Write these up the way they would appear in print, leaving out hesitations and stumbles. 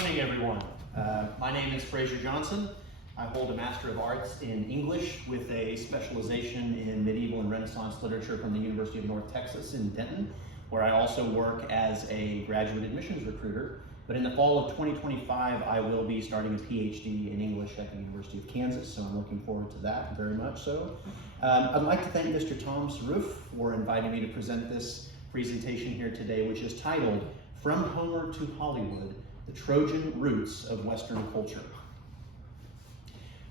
morning, everyone. My name is Fraser Johnson. I hold a Master of Arts in English with a specialization in medieval and Renaissance literature from the University of North Texas in Denton, where I also work as a graduate admissions recruiter. But in the fall of 2025, I will be starting a PhD in English at the University of Kansas, so I'm looking forward to that very much so. I'd like to thank Mr. Tom Saruf for inviting me to present this presentation here today, which is titled From Homer to Hollywood, the Trojan Roots of Western Culture.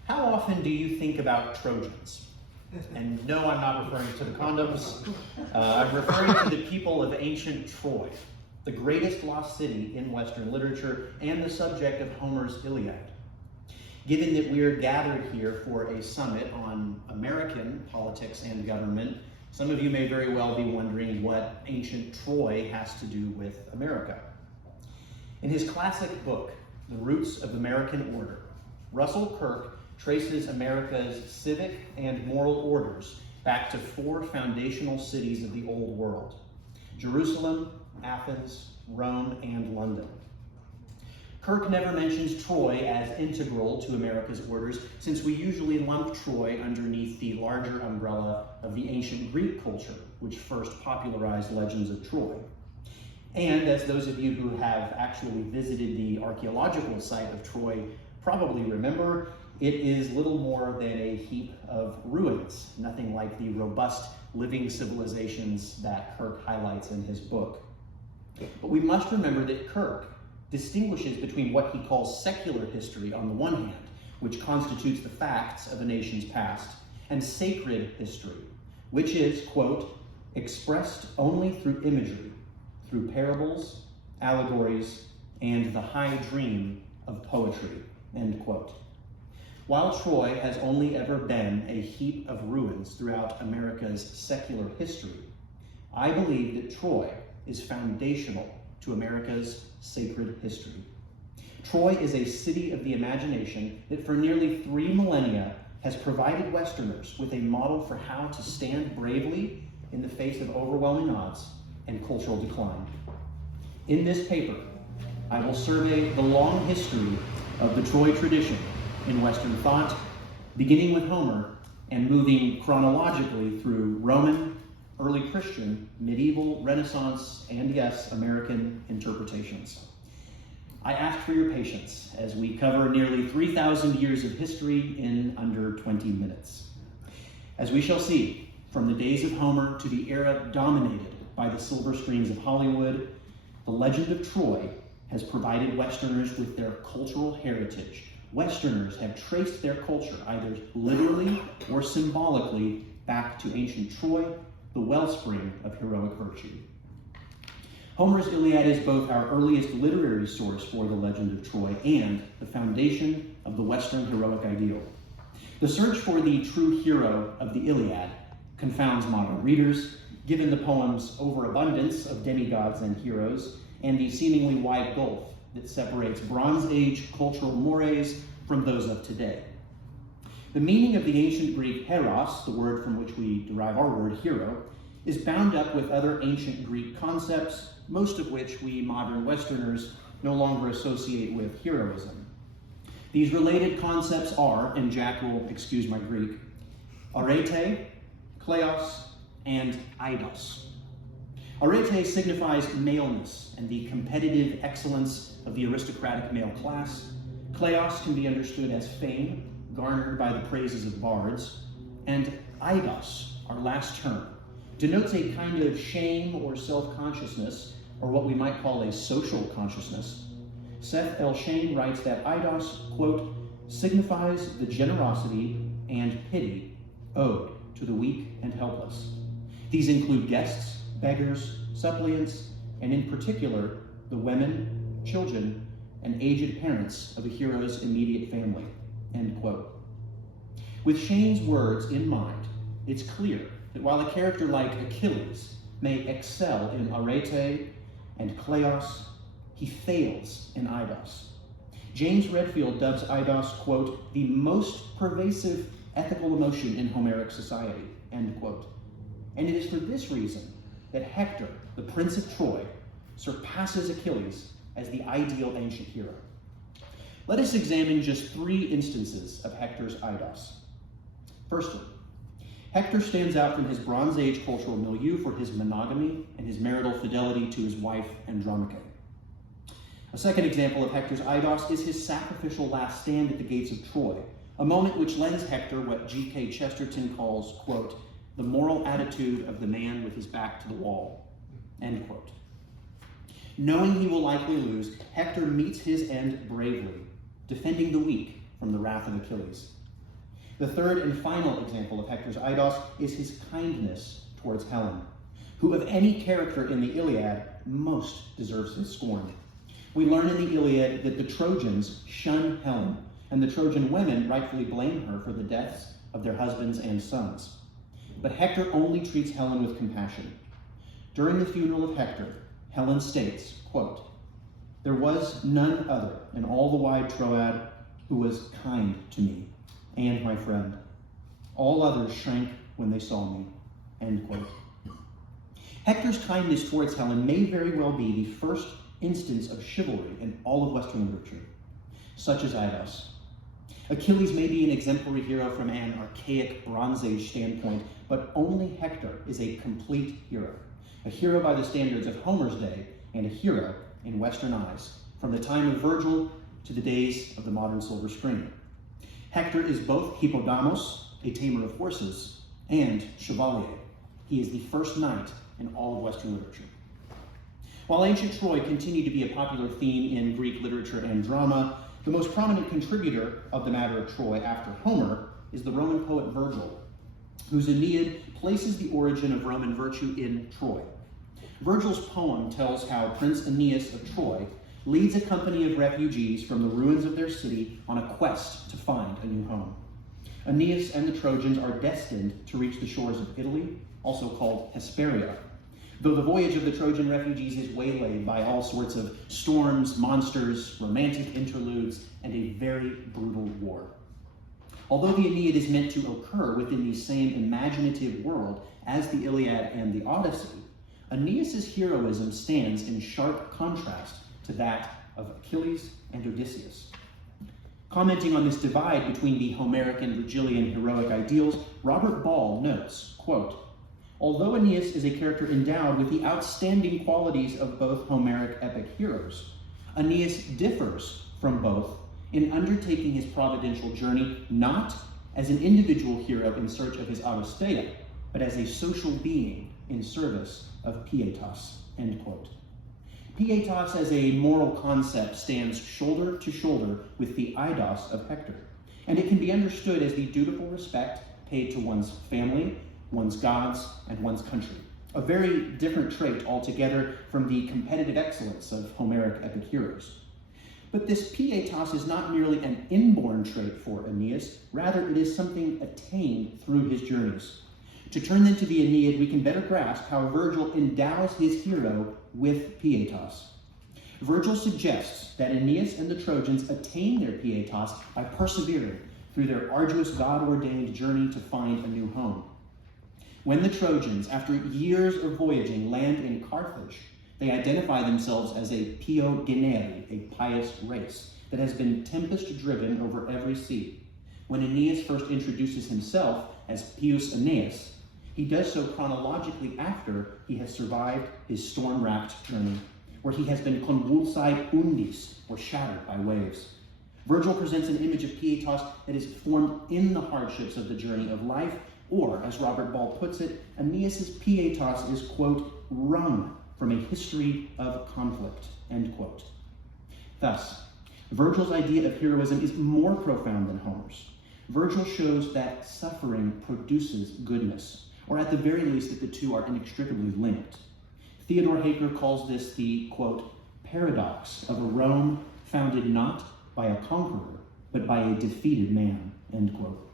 How often do you think about Trojans? And no, I'm not referring to the condoms. I'm referring to the people of ancient Troy, the greatest lost city in Western literature and the subject of Homer's Iliad. Given that we're gathered here for a summit on American politics and government, some of you may very well be wondering what ancient Troy has to do with America. In his classic book, The Roots of American Order, Russell Kirk traces America's civic and moral orders back to four foundational cities of the Old World: Jerusalem, Athens, Rome, and London. Kirk never mentions Troy as integral to America's orders, since we usually lump Troy underneath the larger umbrella of the ancient Greek culture, which first popularized legends of Troy. And as those of you who have actually visited the archaeological site of Troy probably remember, it is little more than a heap of ruins, nothing like the robust living civilizations that Kirk highlights in his book. But we must remember that Kirk distinguishes between what he calls secular history on the one hand, which constitutes the facts of a nation's past, and sacred history, which is, quote, expressed only through imagery, through parables, allegories, and the high dream of poetry, end quote. While Troy has only ever been a heap of ruins throughout America's secular history, I believe that Troy is foundational to America's sacred history. Troy is a city of the imagination that for nearly 3 millennia has provided Westerners with a model for how to stand bravely in the face of overwhelming odds and cultural decline. In this paper, I will survey the long history of the Troy tradition in Western thought, beginning with Homer and moving chronologically through Roman, early Christian, medieval, Renaissance, and yes, American interpretations. I ask for your patience as we cover nearly 3,000 years of history in under 20 minutes. As we shall see, from the days of Homer to the era dominated by the silver screens of Hollywood, the legend of Troy has provided Westerners with their cultural heritage. Westerners have traced their culture either literally or symbolically back to ancient Troy, the wellspring of heroic virtue. Homer's Iliad is both our earliest literary source for the legend of Troy and the foundation of the Western heroic ideal. The search for the true hero of the Iliad confounds modern readers, given the poem's overabundance of demigods and heroes and the seemingly wide gulf that separates Bronze Age cultural mores from those of today. The meaning of the ancient Greek heros, the word from which we derive our word hero, is bound up with other ancient Greek concepts, most of which we modern Westerners no longer associate with heroism. These related concepts are, and Jack will excuse my Greek, arete, kleos, and eidos. Arete signifies maleness and the competitive excellence of the aristocratic male class. Kleos can be understood as fame, garnered by the praises of bards. And eidos, our last term, denotes a kind of shame or self-consciousness, or what we might call a social consciousness. Seth L. Shane writes that eidos, quote, signifies the generosity and pity owed to the weak and helpless. These include guests, beggars, suppliants, and in particular, the women, children, and aged parents of a hero's immediate family, end quote. With Shane's words in mind, it's clear that while a character like Achilles may excel in arete and kleos, he fails in eidos. James Redfield dubs eidos, quote, the most pervasive ethical emotion in Homeric society, end quote. And it is for this reason that Hector, the Prince of Troy, surpasses Achilles as the ideal ancient hero. Let us examine just 3 instances of Hector's eidos. Firstly, Hector stands out from his Bronze Age cultural milieu for his monogamy and his marital fidelity to his wife Andromache. A second example of Hector's eidos is his sacrificial last stand at the gates of Troy, a moment which lends Hector what G.K. Chesterton calls, quote, the moral attitude of the man with his back to the wall, end quote. Knowing he will likely lose, Hector meets his end bravely, defending the weak from the wrath of Achilles. The third and final example of Hector's eidos is his kindness towards Helen, who of any character in the Iliad most deserves his scorn. We learn in the Iliad that the Trojans shun Helen, and the Trojan women rightfully blame her for the deaths of their husbands and sons. But Hector only treats Helen with compassion. During the funeral of Hector, Helen states, quote, there was none other in all the wide Troad who was kind to me and my friend. All others shrank when they saw me, end quote. Hector's kindness towards Helen may very well be the first instance of chivalry in all of Western literature, such as eidos. Achilles may be an exemplary hero from an archaic Bronze Age standpoint, but only Hector is a complete hero. A hero by the standards of Homer's day, and a hero in Western eyes, from the time of Virgil to the days of the modern silver screen. Hector is both Hippodamos, a tamer of horses, and chevalier. He is the first knight in all of Western literature. While ancient Troy continued to be a popular theme in Greek literature and drama, the most prominent contributor of the matter of Troy after Homer is the Roman poet Virgil, whose Aeneid places the origin of Roman virtue in Troy. Virgil's poem tells how Prince Aeneas of Troy leads a company of refugees from the ruins of their city on a quest to find a new home. Aeneas and the Trojans are destined to reach the shores of Italy, also called Hesperia, though the voyage of the Trojan refugees is waylaid by all sorts of storms, monsters, romantic interludes, and a very brutal war. Although the Aeneid is meant to occur within the same imaginative world as the Iliad and the Odyssey, Aeneas' heroism stands in sharp contrast to that of Achilles and Odysseus. Commenting on this divide between the Homeric and Virgilian heroic ideals, Robert Ball notes, quote, although Aeneas is a character endowed with the outstanding qualities of both Homeric epic heroes, Aeneas differs from both in undertaking his providential journey not as an individual hero in search of his Odysseia, but as a social being in service of pietas, end quote. Pietas as a moral concept stands shoulder to shoulder with the eidos of Hector, and it can be understood as the dutiful respect paid to one's family, one's gods, and one's country. A very different trait altogether from the competitive excellence of Homeric epic heroes. But this pietas is not merely an inborn trait for Aeneas, rather it is something attained through his journeys. To turn then to the Aeneid, we can better grasp how Virgil endows his hero with pietas. Virgil suggests that Aeneas and the Trojans attain their pietas by persevering through their arduous God-ordained journey to find a new home. When the Trojans, after years of voyaging, land in Carthage, they identify themselves as a pio generi, a pious race that has been tempest-driven over every sea. When Aeneas first introduces himself as Pius Aeneas, he does so chronologically after he has survived his storm-wracked journey, where he has been convulsi undis, or shattered by waves. Virgil presents an image of pietas that is formed in the hardships of the journey of life, or, as Robert Ball puts it, Aeneas' pietas is, quote, wrung from a history of conflict, end quote. Thus, Virgil's idea of heroism is more profound than Homer's. Virgil shows that suffering produces goodness, or at the very least that the two are inextricably linked. Theodore Haker calls this the, quote, paradox of a Rome founded not by a conqueror, but by a defeated man, end quote.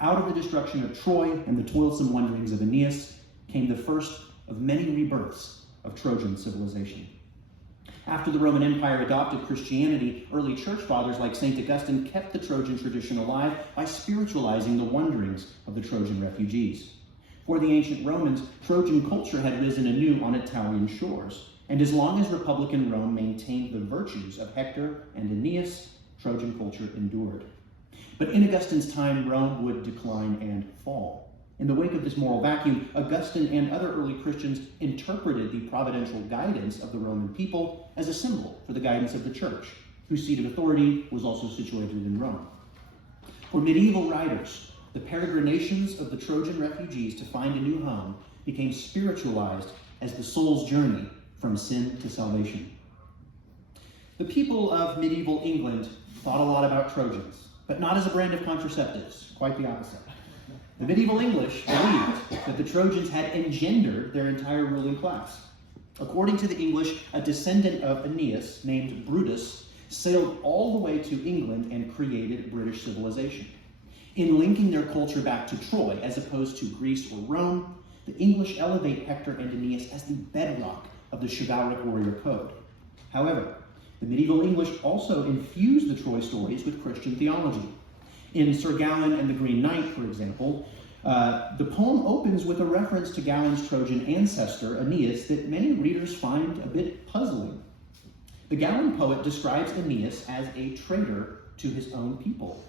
Out of the destruction of Troy and the toilsome wanderings of Aeneas came the first of many rebirths of Trojan civilization. After the Roman Empire adopted Christianity, early church fathers like St. Augustine kept the Trojan tradition alive by spiritualizing the wanderings of the Trojan refugees. For the ancient Romans, Trojan culture had risen anew on Italian shores, and as long as Republican Rome maintained the virtues of Hector and Aeneas, Trojan culture endured. But in Augustine's time, Rome would decline and fall. In the wake of this moral vacuum, Augustine and other early Christians interpreted the providential guidance of the Roman people as a symbol for the guidance of the church, whose seat of authority was also situated in Rome. For medieval writers, the peregrinations of the Trojan refugees to find a new home became spiritualized as the soul's journey from sin to salvation. The people of medieval England thought a lot about Trojans, but not as a brand of contraceptives, quite the opposite. The medieval English believed that the Trojans had engendered their entire ruling class. According to the English, a descendant of Aeneas named Brutus sailed all the way to England and created British civilization. In linking their culture back to Troy, as opposed to Greece or Rome, the English elevate Hector and Aeneas as the bedrock of the chivalric warrior code. However, the medieval English also infused the Troy stories with Christian theology. In Sir Gawain and the Green Knight, for example, the poem opens with a reference to Gawain's Trojan ancestor, Aeneas, that many readers find a bit puzzling. The Gawain poet describes Aeneas as a traitor to his own people.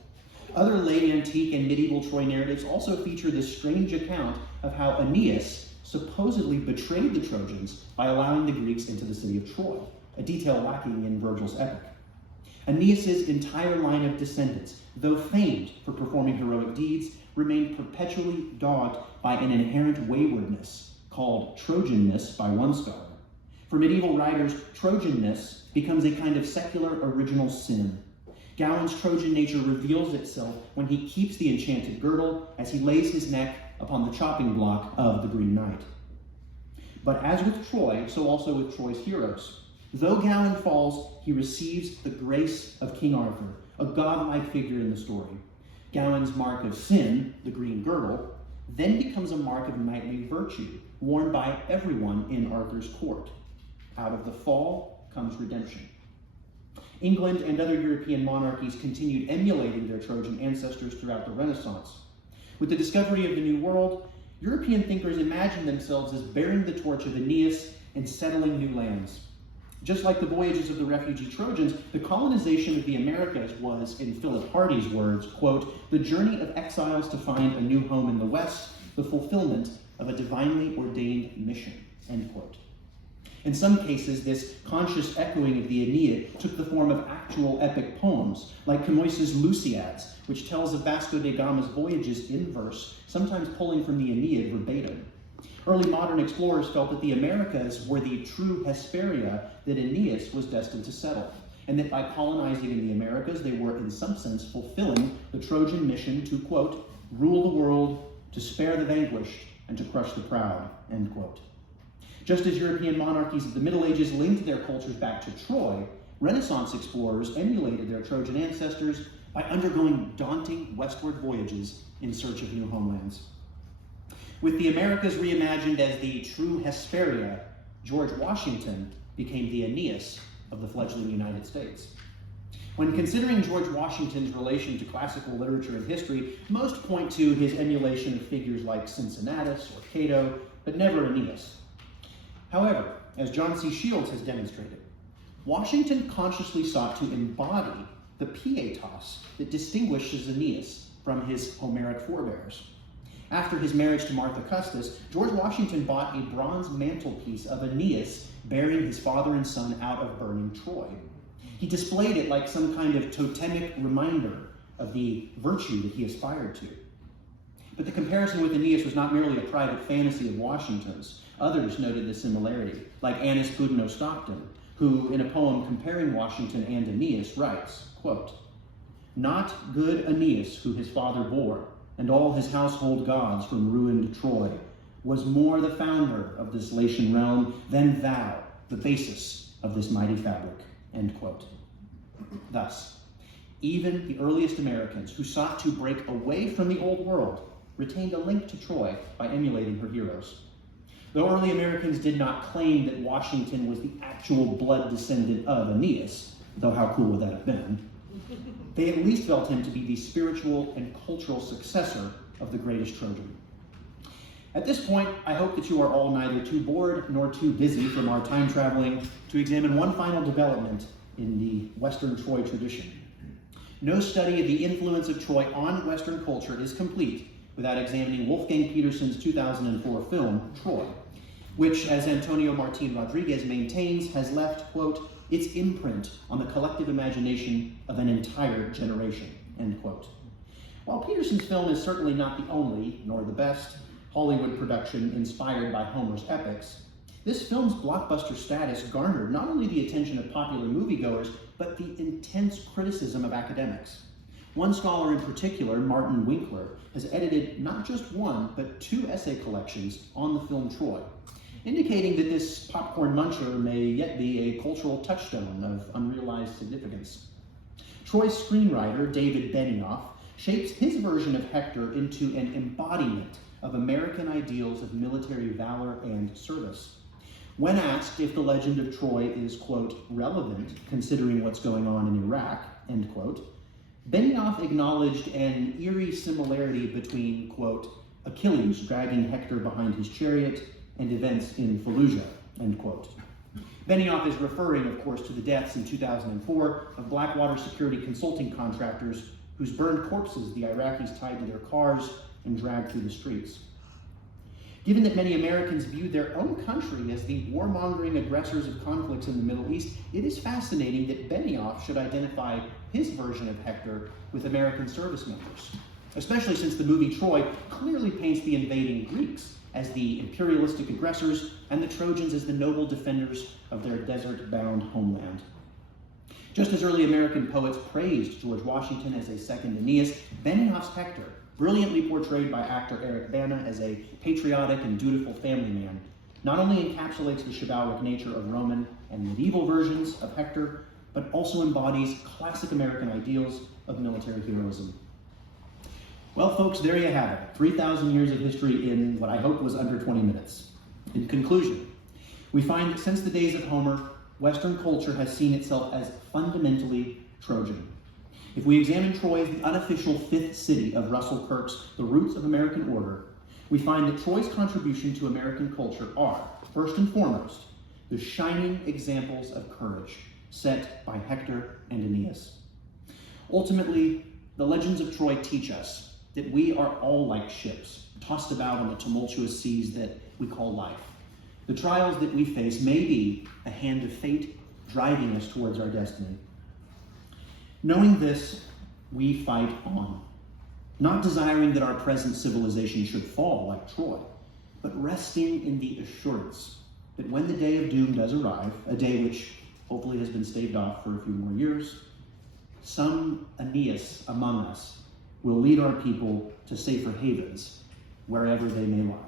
Other late antique and medieval Troy narratives also feature this strange account of how Aeneas supposedly betrayed the Trojans by allowing the Greeks into the city of Troy, a detail lacking in Virgil's epic. Aeneas' entire line of descendants, though famed for performing heroic deeds, remained perpetually dogged by an inherent waywardness, called Trojanness by one scholar. For medieval writers, Trojanness becomes a kind of secular original sin. Gawain's Trojan nature reveals itself when he keeps the enchanted girdle as he lays his neck upon the chopping block of the Green Knight. But as with Troy, so also with Troy's heroes. Though Gawain falls, he receives the grace of King Arthur, a godlike figure in the story. Gawain's mark of sin, the green girdle, then becomes a mark of knightly virtue, worn by everyone in Arthur's court. Out of the fall comes redemption. England and other European monarchies continued emulating their Trojan ancestors throughout the Renaissance. With the discovery of the New World, European thinkers imagined themselves as bearing the torch of Aeneas and settling new lands. Just like the voyages of the refugee Trojans, the colonization of the Americas was, in Philip Hardy's words, quote, "the journey of exiles to find a new home in the West, the fulfillment of a divinely ordained mission," end quote. In some cases, this conscious echoing of the Aeneid took the form of actual epic poems, like Camois's Lusiads, which tells of Vasco da Gama's voyages in verse, sometimes pulling from the Aeneid verbatim. Early modern explorers felt that the Americas were the true Hesperia that Aeneas was destined to settle, and that by colonizing in the Americas, they were in some sense fulfilling the Trojan mission to, quote, "rule the world, to spare the vanquished, and to crush the proud," end quote. Just as European monarchies of the Middle Ages linked their cultures back to Troy, Renaissance explorers emulated their Trojan ancestors by undergoing daunting westward voyages in search of new homelands. With the Americas reimagined as the true Hesperia, George Washington became the Aeneas of the fledgling United States. When considering George Washington's relation to classical literature and history, most point to his emulation of figures like Cincinnatus or Cato, but never Aeneas. However, as John C. Shields has demonstrated, Washington consciously sought to embody the pietas that distinguishes Aeneas from his Homeric forebears. After his marriage to Martha Custis, George Washington bought a bronze mantelpiece of Aeneas bearing his father and son out of burning Troy. He displayed it like some kind of totemic reminder of the virtue that he aspired to. But the comparison with Aeneas was not merely a private fantasy of Washington's. Others noted the similarity, like Annis Boudinot Stockton, who, in a poem comparing Washington and Aeneas, writes, quote, "Not good Aeneas, who his father bore, and all his household gods from ruined Troy, was more the founder of this Latian realm than thou, the basis of this mighty fabric," end quote. Thus, even the earliest Americans who sought to break away from the old world retained a link to Troy by emulating her heroes. Though early Americans did not claim that Washington was the actual blood descendant of Aeneas, though how cool would that have been, they at least felt him to be the spiritual and cultural successor of the greatest Trojan. At this point, I hope that you are all neither too bored nor too busy from our time traveling to examine one final development in the Western Troy tradition. No study of the influence of Troy on Western culture is complete without examining Wolfgang Petersen's 2004 film, Troy, which, as Antonio Martin Rodriguez maintains, has left, quote, its imprint on the collective imagination of an entire generation, end quote. While Petersen's film is certainly not the only, nor the best, Hollywood production inspired by Homer's epics, this film's blockbuster status garnered not only the attention of popular moviegoers, but the intense criticism of academics. One scholar in particular, Martin Winkler, has edited not just one, but 2 essay collections on the film Troy, indicating that this popcorn muncher may yet be a cultural touchstone of unrealized significance. Troy's screenwriter, David Benioff, shapes his version of Hector into an embodiment of American ideals of military valor and service. When asked if the legend of Troy is, quote, relevant considering what's going on in Iraq, end quote, Benioff acknowledged an eerie similarity between, quote, Achilles dragging Hector behind his chariot and events in Fallujah, end quote. Benioff is referring, of course, to the deaths in 2004 of Blackwater security consulting contractors whose burned corpses the Iraqis tied to their cars and dragged through the streets. Given that many Americans viewed their own country as the warmongering aggressors of conflicts in the Middle East, it is fascinating that Benioff should identify his version of Hector with American service members, especially since the movie Troy clearly paints the invading Greeks as the imperialistic aggressors and the Trojans as the noble defenders of their desert-bound homeland. Just as early American poets praised George Washington as a second Aeneas, Benioff's Hector, brilliantly portrayed by actor Eric Bana as a patriotic and dutiful family man, not only encapsulates the chivalric nature of Roman and medieval versions of Hector, but also embodies classic American ideals of military heroism. Well, folks, there you have it. 3,000 years of history in what I hope was under 20 minutes. In conclusion, we find that since the days of Homer, Western culture has seen itself as fundamentally Trojan. If we examine Troy as the unofficial 5th city of Russell Kirk's The Roots of American Order, we find that Troy's contribution to American culture are, first and foremost, the shining examples of courage set by Hector and Aeneas. Ultimately, the legends of Troy teach us that we are all like ships, tossed about on the tumultuous seas that we call life. The trials that we face may be a hand of fate driving us towards our destiny. Knowing this, we fight on, not desiring that our present civilization should fall like Troy, but resting in the assurance that when the day of doom does arrive, a day which hopefully has been staved off for a few more years, some Aeneas among us will lead our people to safer havens, wherever they may lie.